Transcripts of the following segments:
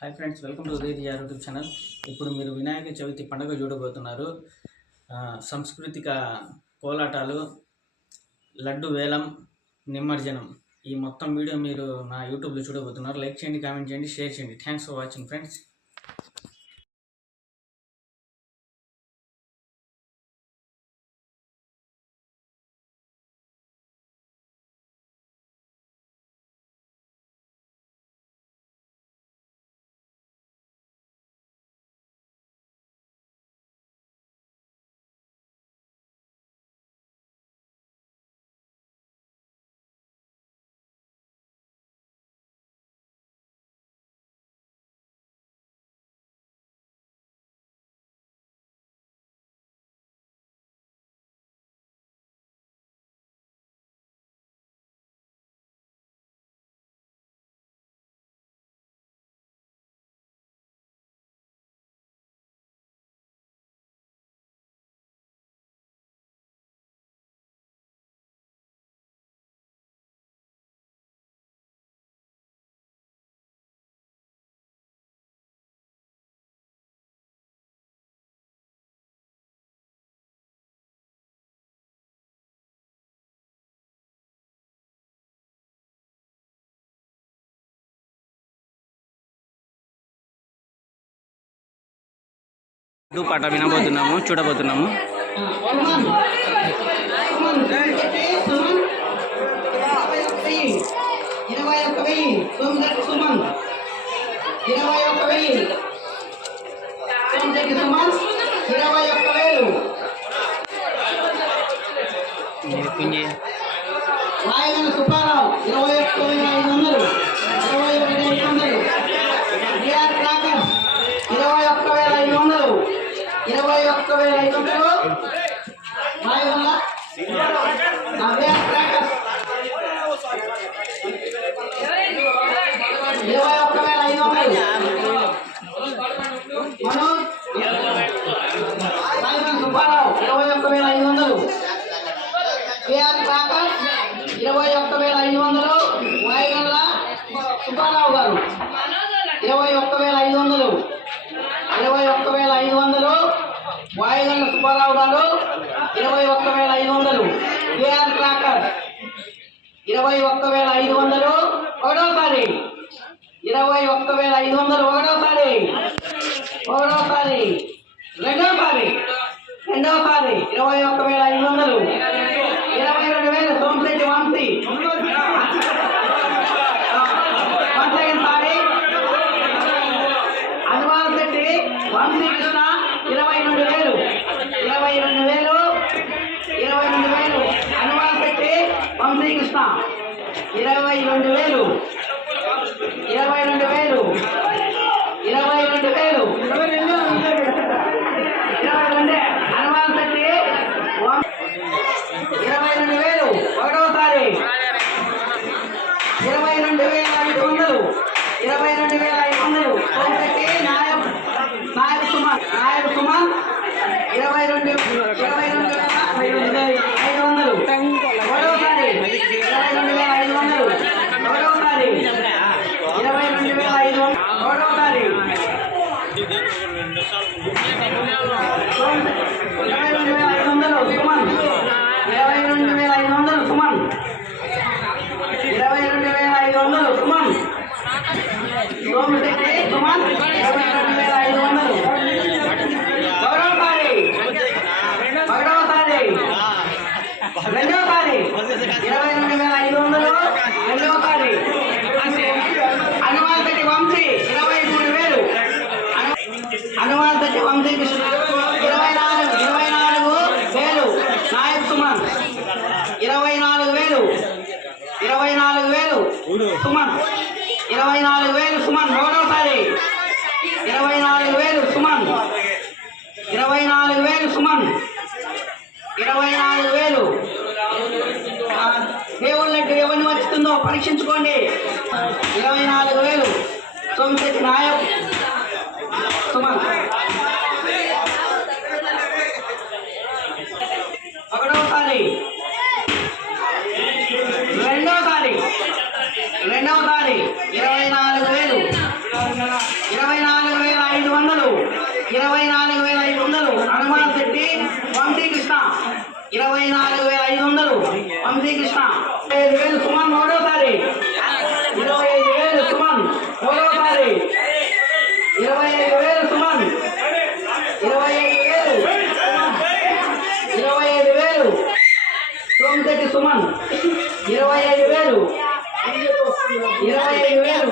Hi friends welcome to Uday YouTube channel ఇప్పుడు మీరు వినాయక చవితి పండుగ చూడబోతున్నారు. సాంస్కృతిక కోలాటాలు లడ్డు వేలం నిమజ్జనం ఈ మొత్తం వీడియో మీరు నా యూట్యూబ్లో చూడబోతున్నారు. లైక్ చేయండి కామెంట్ చేయండి షేర్ చేయండి. Thanks for watching friends laddu పాట వినబోతున్నాము చూడబోతున్నాము. ఇరవై ఒక్క వెయ్యి తొమ్మిది సుమన్ ఇరవై ఒక్క వెయ్యి తొమ్మిది సుమన్ ఇరవై ఒక్క వేలు సుబ్బారావు ఇరవై ఒక్క ఐదు వందలు ఇరవై ఒకటి ఐదు వందలు డిఆర్ క్రాకర్ ఇరవై ఒక్క వేల ఐదు వందలు ఇరవై ఒక్క వేల ఐదు వందలు మాయవల్ల డిఆర్ క్రాకర్ ఇరవై ఒక్క వేల ఐదు వందలు మనోజ్ సాయంత్రం సుబ్బారావు ఇరవై ఒక్క వేల ఐదు వందలు కేఆర్ క్రాకర్ ఇరవై ఒక్క వేల ఐదు వందలు వాయుగల్ల సుబ్బారావు గారు ఇరవై ఒక్క వేల ఐదు వందలు. ఇరవై ఒక్క వేల ఐదు వందలు. వాయుగల్ల సుబ్బారావు గారు ఇరవై ఒక్క వేల ఐదు వందలు కేఆర్ క్రాకర్ ఇరవై ఒక్క వేల ఐదు వందలు ఒకటోసారి ఇరవై ఒక్క వేల ఐదు వందలు ఒకటోసారి ఒకటోసారి రెండోసారి రెండోసారి ఇరవై ఒక్క వేల ఐదు వందలు. ఇరవై రెండు వేల. సోమశెట్టి వంశీ సారి. శెట్టి వంశీ కృష్ణ ఇరవై రెండు వేలు ఇరవై రెండు వేలు ఇరవై రెండు వేలు హనుమాన్ శెట్టి వంశీ కృష్ణ. ఇరవై రెండు వేలు. ఇరవై రెండు వేలు. ఇరవై రెండు వేలు ఇరవై రెండు ఇరవై రెండే హనుమాన్ శెట్టి వం- ఇరవై రెండు వేలు ఒకటోసారి ఇరవై రెండు వేల ఐదు వందలు ఇరవై రెండు వేల ఐదు వందలు సోమశెట్టి నాయక్ నాయక్ సుమన్ నాయక్ సుమన్ ఇరవై రెండు ఇరవై రెండు వేల ఐదు వందలు ఒకటోసారి ఇరవై రెండు వేల ఐదు వందలు ఒకటోసారి ఇరవై రెండు వేల ఐదు వందలు ఒకటోసారి ఇరవై రెండు వేల ఐదు వందలు సుమన్ ఇరవై రెండు వేల ఐదు వందలు సుమన్ ఇరవై రెండు వేల ఐదు వందలు సుమన్ సోమశెట్టి సుమన్ ఇరవై రెండు వేల ఐదు వందలు గౌరవసారి ఒకటవసారి రెండవసారి ఇరవై రెండు వేల ఐదు వందలు రెండవసారి హనుమాన్ శెట్టి వంశీ ఇరవై మూడు వేలు హనుమాన్ శెట్టి వంశీ కృష్ణ ఇరవై నాలుగు ఇరవై నాలుగు వేలు నాయక్ సుమన్ ఇరవై నాలుగు వేలు ఇరవై నాలుగు వేలు సుమన్. ఇరవై నాలుగు వేలు సుమన్ మూడవసారి ఇరవై నాలుగు వేలు సుమన్. ఇరవై నాలుగు వేలు సుమన్. ఇరవై నాలుగు వేలు. ఆ, దేవుళ్ళకి ఎవరిని వచ్చిందో పరీక్షించుకోండి. ఇరవై నాలుగు వేలు సోమశెట్టి నాయక్. సుమన్. ఒకసారి ఇరవై ఐదు వేలు సుమన్. మరోసారి ఇరవై ఐదు వేలు సుమన్. ఇరవై ఐదు వేలు. ఇరవై ఐదు వేలు. సోమిశెట్టి సుమన్. ఇరవై ఐదు వేలు. ఇరవై ఐదు వేలు.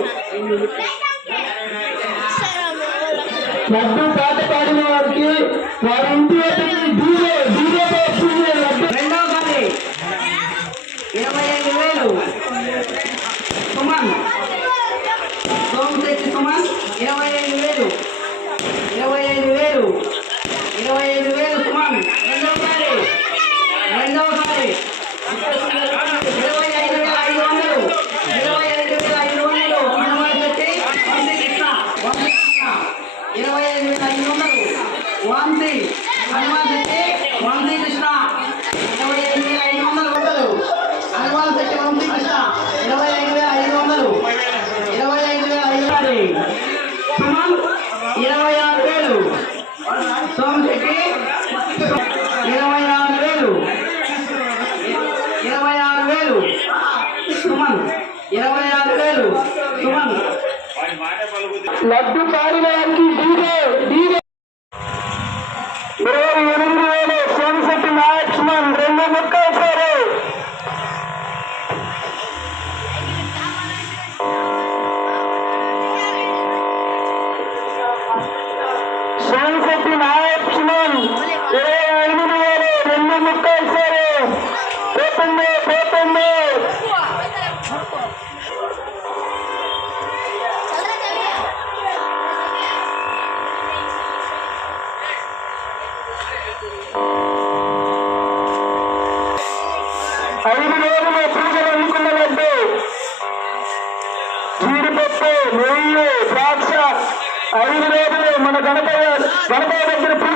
పెద్ద పాట పాడిన వారికి వారి ఇంటి ఇరవై ఆరు వేలు సుమన్ ఇరవై ఆరు వేలు సుమన్ లడ్డు కాడిన వారికి డీజే డీజే ఇరవై గణపయ్య గణపయ్య